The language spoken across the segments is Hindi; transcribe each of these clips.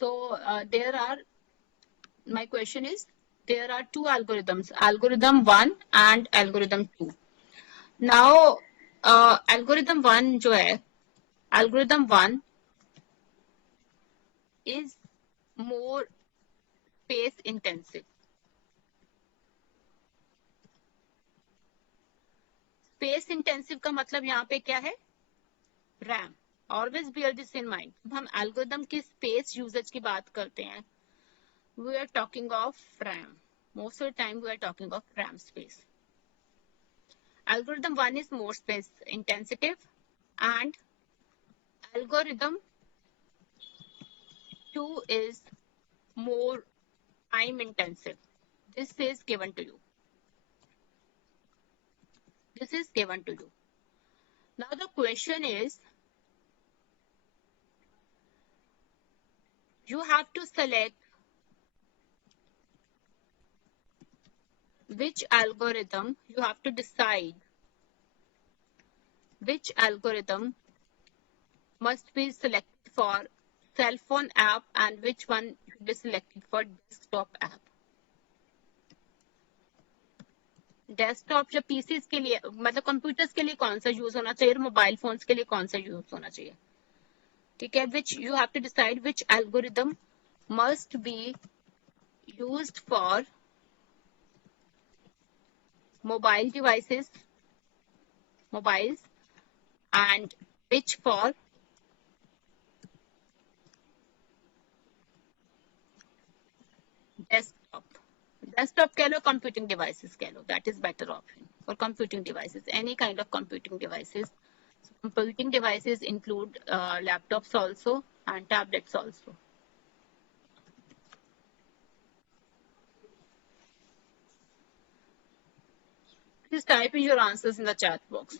So my question is, there are two algorithms, algorithm 1 and algorithm 2. Now, algorithm 1 जो है, algorithm 1 is more space intensive. Space intensive का मतलब यहाँ पे क्या है? RAM. Always bear this in mind. जब हम एल्गोरिथम की स्पेस यूजेज की बात करते हैं, we are talking of RAM. Most of the time we are talking of RAM space. Algorithm 1 is more space intensive and algorithm 2 is more time intensive. This is given to you. This is given to you. Now the question is, you have to select which algorithm, you have to decide which algorithm must be selected for cell phone app and which one should be selected for desktop app. Desktop या पीसीज के लिए, मतलब कंप्यूटर्स के लिए कौन सा यूज होना चाहिए और मोबाइल फोन्स के लिए कौन सा यूज होना चाहिए. ठीक है, which you have to decide which algorithm must be used for mobile devices, mobiles, and which for desktop. Desktop कह लो, computing devices कह लो, that is better option for computing devices, any kind of computing devices. So computing devices include laptops also and tablets also. Please type in your answers in the chat box.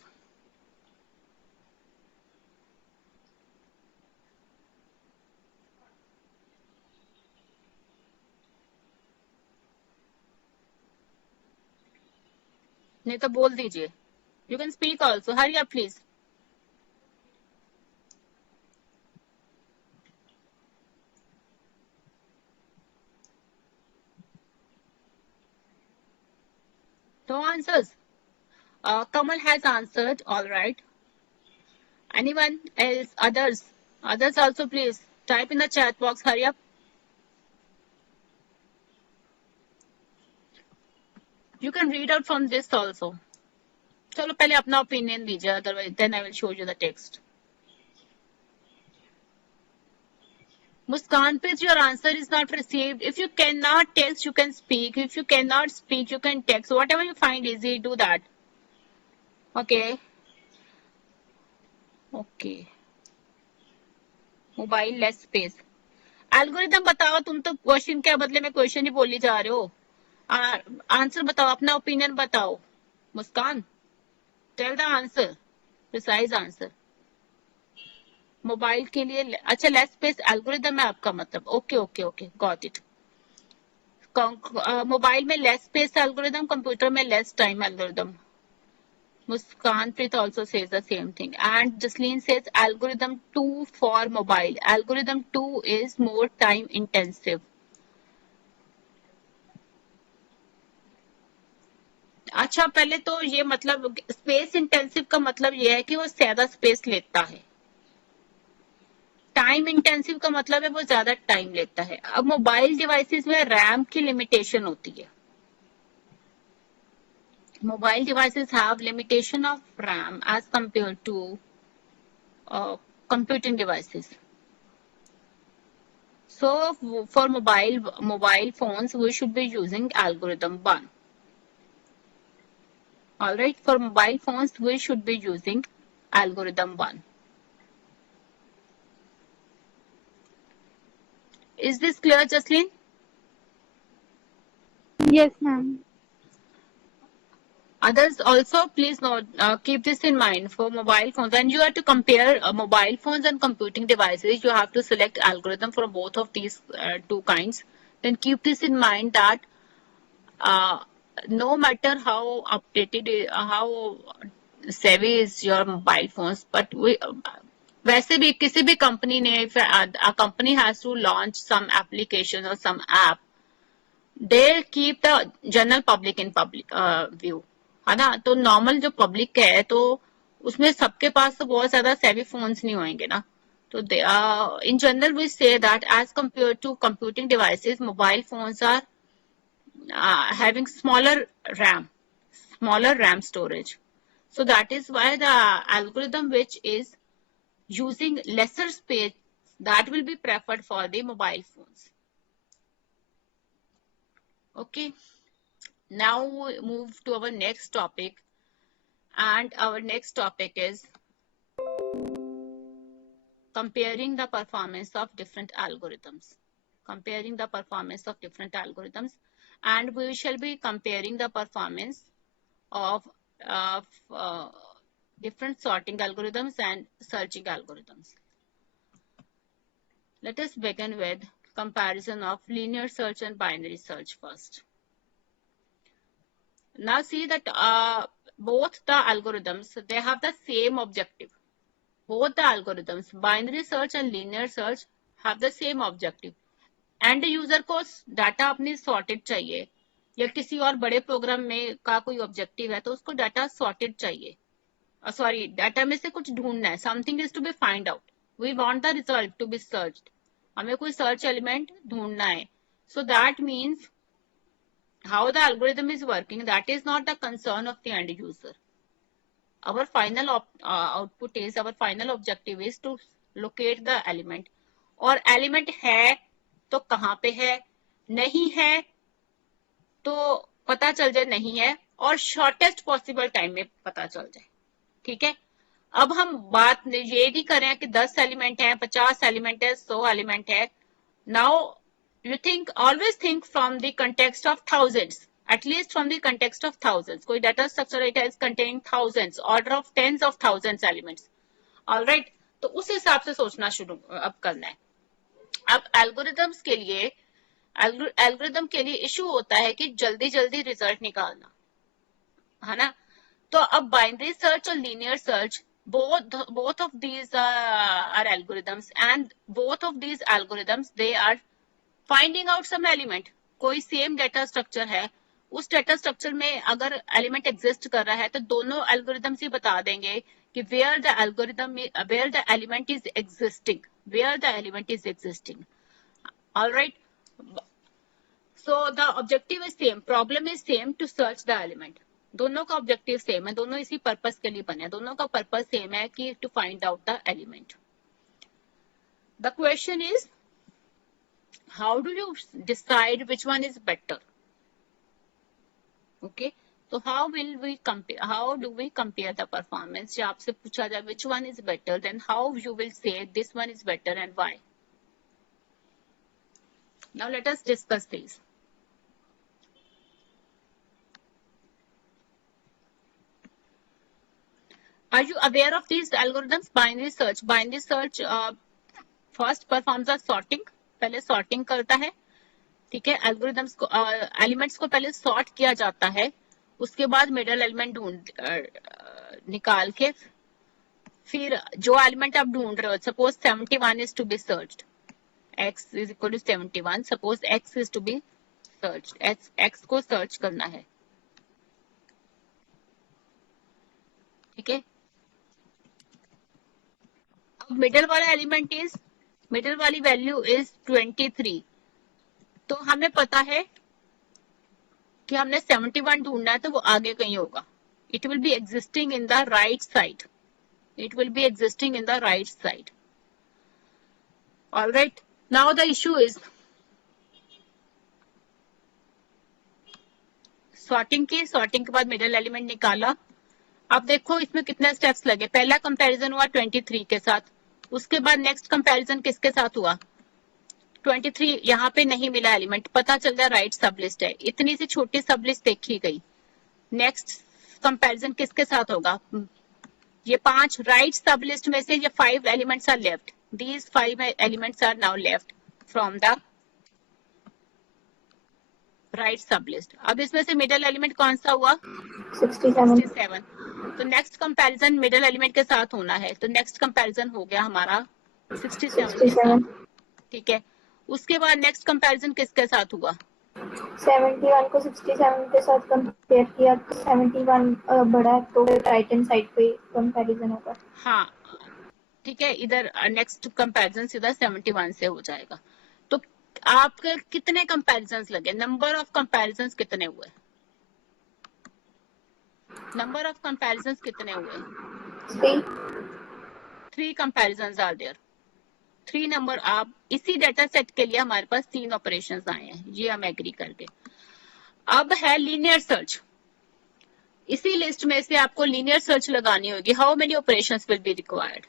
नहीं तो बोल दीजिए. You can speak also. Hurry up, please. No answers. Kamal has answered. All right. Anyone else? Others? Others also, please type in the chat box. Hurry up. You can read out from this also. चलो पहले अपना opinion दीजिए, otherwise then I will show you the text. Muskan, please, your answer is not received. If you cannot text, you can speak. If you cannot speak, you can text. Whatever you find easy, do that. Okay. Okay. Mobile less space. Algorithm बताओ, तुम तो क्वेश्चन के बदले में क्वेश्चन ही बोली जा रहे हो. आंसर बताओ, अपना ओपिनियन बताओ. Muskan, tell the answer, precise answer. Mobile के लिए अच्छा लेस स्पेस एल्गोरिथम है आपका मतलब. Okay okay okay, got it. Mobile में लेस स्पेस एल्गोरिथम, कंप्यूटर में less time algorithm. Muskan Preet also says the same thing. And Jasleen says algorithm 2 for mobile. Algorithm 2 is more time intensive. अच्छा, पहले तो ये मतलब स्पेस इंटेंसिव का मतलब ये है कि वो ज्यादा स्पेस लेता है. टाइम इंटेंसिव का मतलब है वो ज्यादा टाइम लेता है. अब मोबाइल डिवाइसेस में रैम की लिमिटेशन होती है. Mobile devices have limitation of RAM as compared to computing devices. So for mobile phones, we should be using algorithm 1. All right, for mobile phones, we should be using algorithm 1. Is this clear, Jasleen? Yes, ma'am. Others also, please note, keep this in mind for mobile phones. When you have to compare mobile phones and computing devices, you have to select algorithm for both of these two kinds. Then keep this in mind that no matter how updated, how savvy is your mobile phones, but वैसे भी किसी भी कंपनी ने, if a company has to launch some application or some app, they keep the general public in public view, है ना. तो नॉर्मल जो पब्लिक है तो उसमें सबके पास तो बहुत ज्यादा सेवी फोन्स नहीं होंगे ना. तो in general we say that as compared to computing devices, mobile phones are having smaller RAM storage. So that is why the algorithm which is using lesser space, that will be preferred for the mobile phones. Okay, now we move to our next topic, and our next topic is comparing the performance of different algorithms. Comparing the performance of different algorithms, and we shall be comparing the performance of different sorting algorithms and searching algorithms. Let us begin with comparison of linear search and binary search first. Now see that both the algorithms, they have the same objective. Both the algorithms, binary search and linear search, have the same objective. And user को डाटा अपनी सॉर्टेड चाहिए, या किसी और बड़े प्रोग्राम में का कोई ऑब्जेक्टिव है तो उसको डाटा सॉर्टेड चाहिए. सॉरी, डाटा में से कुछ ढूंढना है. Something is to be find out. We want the result to be searched. हमें कोई सर्च एलिमेंट ढूंढना है. So that means how the algorithm is working, that is not the concern of the end user. our final output is, our final objective is to locate the element. और एलिमेंट है तो कहाँ पे है, नहीं है तो पता चल जाए नहीं है, और शॉर्टेस्ट पॉसिबल टाइम में पता चल जाए. ठीक है. अब हम बात ये नहीं कर रहे हैं कि 10 एलिमेंट है, 50 एलिमेंट है, 100 एलिमेंट है. Now you think, always think from the context of thousands, at least from the context of thousands. कोई data structure it is containing thousands, order of tens of thousands elements. All right, तो उस हिसाब से सोचना शुरू अब करना है. अब एल्गोरिथम्स के लिए, एल्गोरिथम के लिए इशू होता है कि जल्दी जल्दी रिजल्ट निकालना, है ना. तो अब बाइनरी सर्च और linear search, both of these are algorithms, and both of these algorithms they are finding out some element. कोई सेम डेटा स्ट्रक्चर है, उस डेटा स्ट्रक्चर में अगर एलिमेंट एग्जिस्ट कर रहा है तो दोनों एल्गोरिथम्स ही बता देंगे कि where the element is existing, alright. So the objective is same, problem is same, to search the element. दोनों का ऑब्जेक्टिव सेम है, दोनों इसी पर्पस के लिए बने, दोनों का पर्पस सेम है कि to find out the element. The question is, how do you decide which one is better? Okay, so how do we compare the performance? जब आपसे पूछा जाए which one is better, then how you will say this one is better and why? Now let us discuss these. Are you aware of these algorithms? Binary search first performs the sorting. पहले सॉर्टिंग करता है. ठीक है. एल्गोरिथम्स को, एलिमेंट्स को पहले सॉर्ट किया जाता है, उसके बाद मिडल एलिमेंट निकाल के फिर जो एलिमेंट आप ढूंढ रहे हो, suppose 71 is to be searched, x is equal to 71, suppose x is to be searched, x को सर्च करना है. ठीक है. अब मिडल वाला एलिमेंट इज, मिडल वाली वैल्यू इज 23. तो हमें पता है कि हमने 71 ढूंढना है, तो वो आगे कहीं होगा. It will be existing in the right side. It will be existing in the right side. All right. Now the issue is sorting के बाद मिडल एलिमेंट निकाला. अब देखो इसमें कितने स्टेप्स लगे. पहला कंपैरिजन हुआ 23 के साथ, उसके बाद नेक्स्ट कंपैरिजन किसके साथ हुआ, 23. यहाँ पे नहीं मिला एलिमेंट, पता चल गया राइट सब लिस्ट है. इतनी सी छोटी सब लिस्ट देखी गई. नेक्स्ट कंपैरिजन किसके साथ होगा, ये 5 राइट सब लिस्ट में से ये 5 elements are left. These 5 elements are now left from the right sub list. अब इसमें से मिडल एलिमेंट कौन सा हुआ, 67. तो नेक्स्ट कंपैरिजन मिडिल एलिमेंट के साथ होना है, तो नेक्स्ट कंपैरिजन हो गया हमारा 67 के साथ, ठीक है। उसके बाद नेक्स्ट कंपैरिजन किसके साथ हुआ? 71 को 67 के साथ कंपेयर किया तो 71 बड़ा है, तो राइट हैंड साइड पे कंपैरिजन होगा। हाँ ठीक है, इधर नेक्स्ट कंपैरिजन सीधा 71 से हो जाएगा। तो आपके कितने कंपैरिजंस लगे? नंबर ऑफ कंपैरिजंस कितने हुए? नंबर ऑफ कंपैरिजंस कितने हुए? 3 कंपैरिजंस आर देयर। 3 नंबर। आप इसी डेटा सेट के लिए हमारे पास 3 ऑपरेशंस आए हैं, ये हम एग्री कर गए। अब है लीनियर सर्च। इसी लिस्ट में से आपको लीनियर सर्च लगानी होगी। How many operations will be required?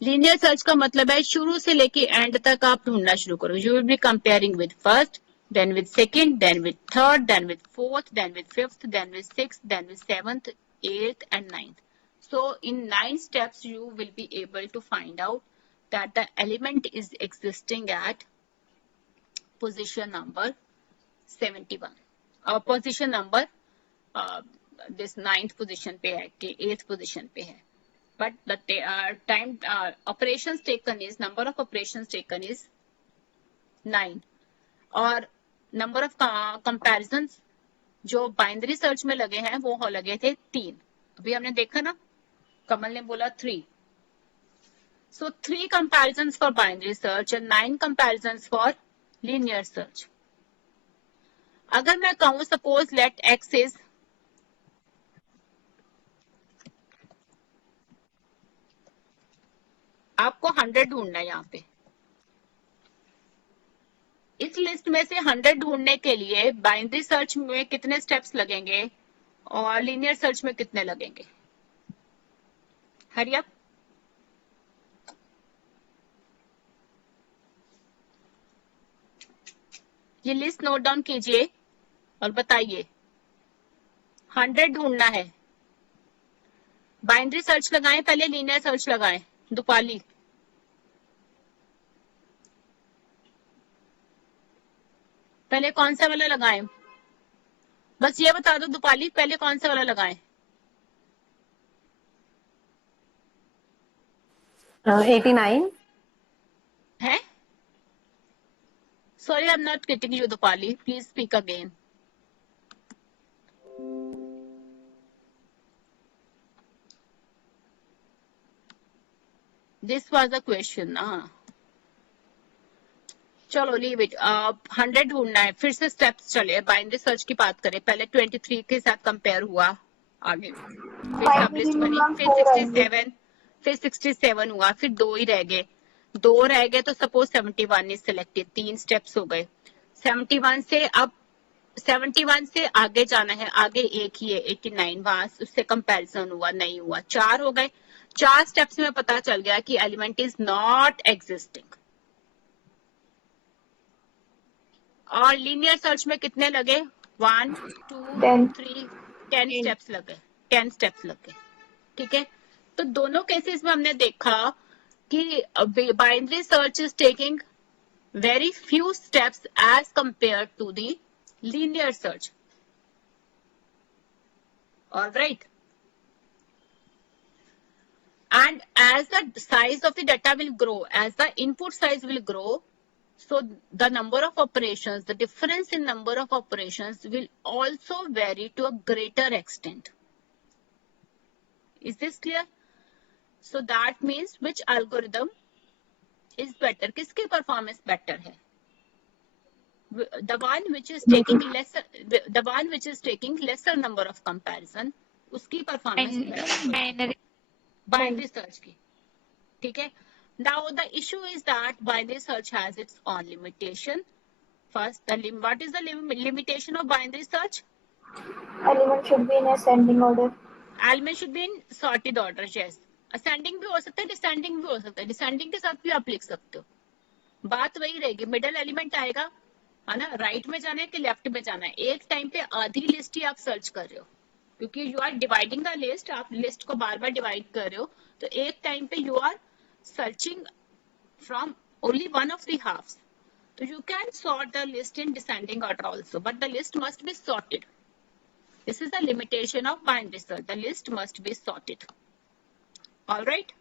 Linear search का मतलब है शुरू से लेके एंड तक आप ढूंढना शुरू करो। You will be comparing with first, then with second, then with third, then with fourth, then with fifth, then with sixth, then with seventh, eighth and ninth. So in 9 steps you will be able to find out that the element is existing at position number 71 और position number this 9th position पे है कि 8th position पे है, but the time operations taken is number of operations taken is 9 और नंबर ऑफ कंपैरिजंस जो बाइनरी सर्च में लगे हैं वो लगे थे 3। अभी हमने देखा ना, कमल ने बोला 3। सो 3 comparisons for binary search and 9 comparisons for linear search. अगर मैं कहूं सपोज लेट एक्स इज आपको 100 ढूंढना है यहाँ पे, इस लिस्ट में से 100 ढूंढने के लिए बाइनरी सर्च में कितने स्टेप्स लगेंगे और लीनियर सर्च में कितने लगेंगे? Hurry up. ये लिस्ट नोट डाउन कीजिए और बताइए। 100 ढूंढना है, बाइनरी सर्च लगाएं पहले लीनियर सर्च लगाएं? दुपाली पहले कौन सा वाला लगाएं? बस ये बता दो दुपाली, पहले कौन सा वाला लगाएं? 89 है? Sorry, I'm not getting you, Dupali. Please speak again. This was a question, ना? चलो लीव इट। 100 ढूंढना है, फिर से स्टेप्स चले। बाइनरी सर्च की बात करें, पहले 23 के साथ कंपेयर हुआ, आगे फिर सब लिस्ट बनी, फिर 67, फिर 67 हुआ, फिर 2 ही रह गए। 2 रह गए तो सपोज 71 इज सिलेक्टेड। 3 स्टेप्स हो गए। 71 से अब 71 से आगे जाना है, आगे एक ही है 89, वहां उससे कंपैरिजन हुआ, नहीं हुआ। 4 हो गए। 4 स्टेप्स में पता चल गया कि एलिमेंट इज नॉट एग्जिस्टिंग। और लीनियर सर्च में कितने लगे? 1 2 3 10 स्टेप्स लगे। 10 स्टेप्स लगे, ठीक है। तो दोनों केसेस में हमने देखा कि binary search is taking very few steps as compared to the linear search. All right. And as the size of the data will grow, as the input size will grow, so the number of operations, the difference in number of operations will also vary to a greater extent. Is this clear? So that means which algorithm is better? किसकी performance better है? The one which is taking lesser number of comparison, उसकी performance बाइनरी सर्च की, ठीक है। Now the issue is that binary search has its own limitation. First, what is the limitation of binary search? Element should be in ascending order. Element should be in sorted order, yes. Ascending भी हो सकता है, descending भी हो सकता है। Descending के साथ भी आप लिख सकते हो। बात वही रहेगी, मिडल एलिमेंट आएगा, है ना, राइट में जाना है कि लेफ्ट में जाना है। एक टाइम पे आधी लिस्ट ही आप सर्च कर रहे हो, क्योंकि you are dividing the list, आप लिस्ट को बार बार डिवाइड कर रहे हो, तो एक टाइम पे you are searching from only one of the halves. तो you can sort the list in descending order also, but the list must be sorted. This is the limitation of binary search. The list must be sorted. All right.